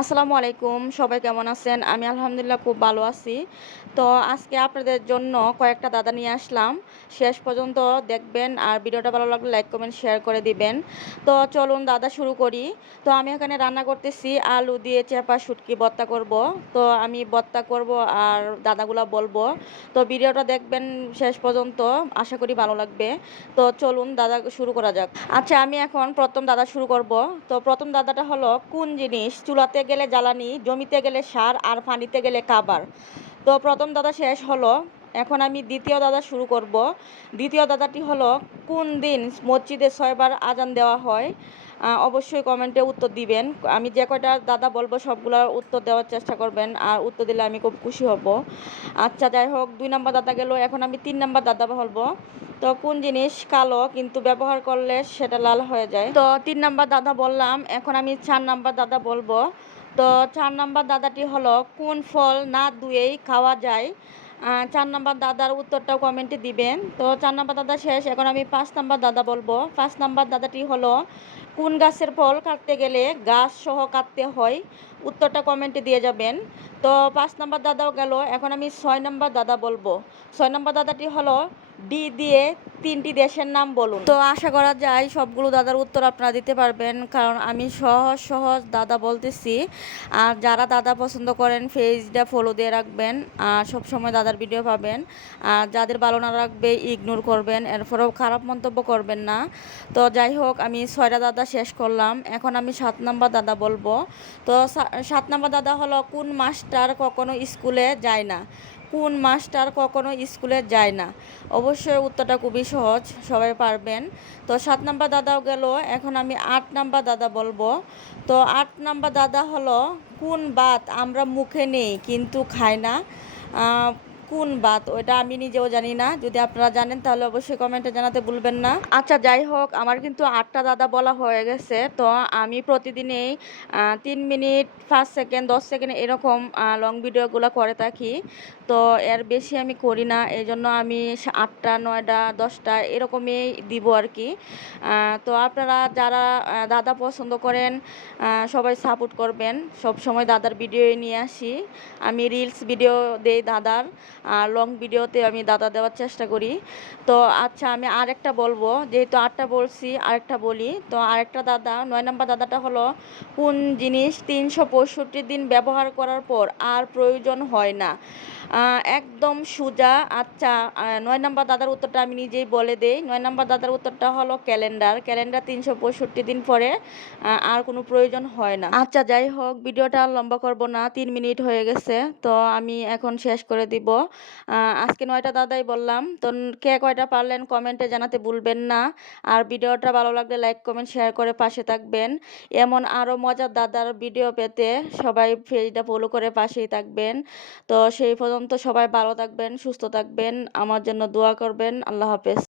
আসসালামু আলাইকুম, সবাই কেমন আছেন? আমি আলহামদুলিল্লাহ খুব ভালো আছি। তো আজকে আপনাদের জন্য কয়েকটা দাদা নিয়ে আসলাম। শেষ পর্যন্ত দেখবেন আর ভিডিওটা ভালো লাগলে লাইক, কমেন্ট, শেয়ার করে দিবেন। তো চলুন দাদা শুরু করি। তো আমি এখানে রান্না করতেছি, আলু দিয়ে চেপা শুটকি বত্তা করব। তো আমি বত্তা করব আর দাদাগুলা বলব। তো ভিডিওটা দেখবেন শেষ পর্যন্ত, আশা করি ভালো লাগবে। তো চলুন দাদা শুরু করা যাক। আচ্ছা আমি এখন প্রথম দাদা শুরু করব। তো প্রথম দাদাটা হলো কোন জিনিস চুলাতে গেলে জ্বালানি, জমিতে গেলে সার আর পানিতে গেলে খাবার। তো প্রথম দাদা শেষ হলো। এখন আমি দ্বিতীয় দাদা শুরু করব। দ্বিতীয় দাদাটি হলো, কোন দিন মসজিদে ছয়বার আজান দেওয়া হয়? অবশ্যই কমেন্টে উত্তর দিবেন। আমি যে কয়টা দাদা বলব সবগুলোর উত্তর দেওয়ার চেষ্টা করবেন আর উত্তর দিলে আমি খুব খুশি হব। আচ্ছা যাই হোক, দুই নাম্বার দাদা গেল। এখন আমি তিন নাম্বার দাদা বলব। তো কোন জিনিস কালো কিন্তু ব্যবহার করলে সেটা লাল হয়ে যায়? তো তিন নাম্বার দাদা বললাম। এখন আমি চার নাম্বার দাদা বলব। তো চার নাম্বার দাদাটি হলো, কোন ফল না ধুয়েই খাওয়া যায়? চার নাম্বার দাদার উত্তরটাও কমেন্টে দিবেন। তো চার নাম্বার দাদা শেষ, এখন আমি পাঁচ নাম্বার দাদা বলব। পাঁচ নাম্বার দাদাটি হলো, কোন গাছের ফল কাটতে গেলে গাছ সহ কাটতে হয়? উত্তরটা কমেন্টে দিয়ে যাবেন। তো পাঁচ নাম্বার দাদাও গেল, এখন আমি ছয় নাম্বার দাদা বলব। ছয় নাম্বার দাদাটি হলো ডি দিয়ে তিনটি দেশের নাম বলুন। তো আশা করা যায় সবগুলো দাদার উত্তর আপনারা দিতে পারবেন, কারণ আমি সহজ সহজ দাদা বলতেছি। আর যারা দাদা পছন্দ করেন পেজটা ফলো দিয়ে রাখবেন, আর সবসময় দাদার ভিডিও পাবেন। আর যাদের ভালো না রাখবে ইগনোর করবেন, এরপরেও খারাপ মন্তব্য করবেন না। তো যাই হোক, আমি ছয়টা দাদা শেষ করলাম। এখন আমি সাত নাম্বার দাদা বলব। তো সাত নাম্বার দাদা হলো, কোন মাস্টার কখনো স্কুলে যায় না? কোন মাস্টার কখনো স্কুলে যায় না। অবশ্যই উত্তরটা খুবই সহজ, সবাই পারবেন। তো সাত নাম্বার দাদাও গেল, এখন আমি আট নাম্বার দাদা বলব। তো আট নাম্বার দাদা হলো, কোন বাত আমরা মুখে নেই, কিন্তু খাই না। কোন বাত ওটা আমি নিজেও জানি না। যদি আপনারা জানেন, তাহলে অবশ্যই কমেন্টে জানাতে ভুলবেন না। আচ্ছা যাই হোক, আমার কিন্তু আটটা দাদা বলা হয়ে গেছে। তো আমি প্রতিদিনেই তিন মিনিট, পাঁচ সেকেন্ড, দশ সেকেন্ড এরকম লং ভিডিওগুলো করে থাকি। তো এর বেশি আমি করি না এই জন্য আমি আটটা, নয়টা, দশটা এরকমই দিব আর কি তো আপনারা যারা দাদা পছন্দ করেন সবাই সাপোর্ট করবেন। সব সময় দাদার ভিডিও নিয়ে আসি। আমি রিলস ভিডিও দেই দাদার। লং ভিডিওতে আমি দাদা দেওয়ার চেষ্টা করি। তো আচ্ছা আমি আরেকটা বলব। যেহেতু আটটা বলছি, আরেকটা বলি। তো আরেকটা দাদা, নয় নম্বর দাদাটা হলো, কোন জিনিস তিনশো পঁয়ষট্টি দিন ব্যবহার করার পর আর প্রয়োজন হয় না। একদম সোজা আচ্ছা নয় নম্বর দাদার উত্তরটা আমি নিজেই বলে দেই। নয় নম্বর দাদার উত্তরটা হলো ক্যালেন্ডার। ক্যালেন্ডার তিনশো পঁয়ষট্টি দিন পরে আর কোনো প্রয়োজন হয় না। আচ্ছা যাই হোক, ভিডিওটা লম্বা করব না। তিন মিনিট হয়ে গেছে। তো আমি এখন শেষ করে দিব। আজকে নয়টা দাদাই বললাম। তো কে কয়টা পারলেন কমেন্টে জানাতে ভুলবেন না। আর ভিডিওটা ভালো লাগলে লাইক কমেন্ট শেয়ার করে পাশে থাকবেন। এমন আরও মজার দাদার ভিডিও পেতে সবাই পেজটা ফলো করে পাশেই থাকবেন। তো সেই পর্যন্ত সবাই ভালো থাকবেন, সুস্থ থাকবেন। আমার জন্য দোয়া করবেন। আল্লাহ হাফেজ।